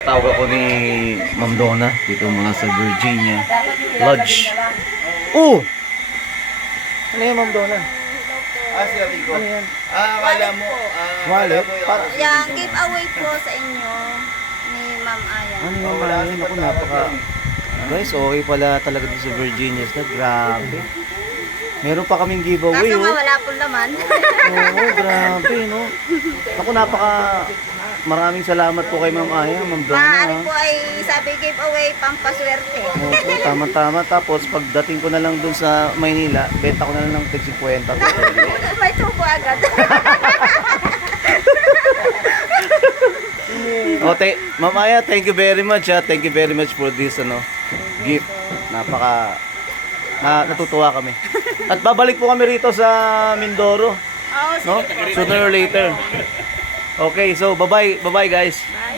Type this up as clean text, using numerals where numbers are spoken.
Tawag ako ni Ma'am Donna dito mga sa Virginia Lodge. Oh! Ano yan, Ma'am Donna? Si Rico. Ano yan? Wala mo. Wallet? Para, Yung giveaway po sa inyo ni Ma'am Aya. ano yung mga yan? Ako, napaka... Guys, okay pala talaga dito sa Virginia. Grabe. Meron pa kaming giveaway, Kaso nga oh. wala po laman. Oo, grabe, no? Ako, napaka... Maraming salamat po kay Ma'am Aya, Ma'am Maaari Donna. po ay sabi giveaway pampaswerte. Opo, tama-tama. Tapos, pagdating ko na lang dun sa Maynila, benta ko na lang ng tig 50. May tubo agad. Ma'am Aya, thank you very much. Thank you very much for this gift. Natutuwa kami. At babalik po kami rito sa Mindoro, Oh, no? Sooner or later. Okay, so bye-bye guys.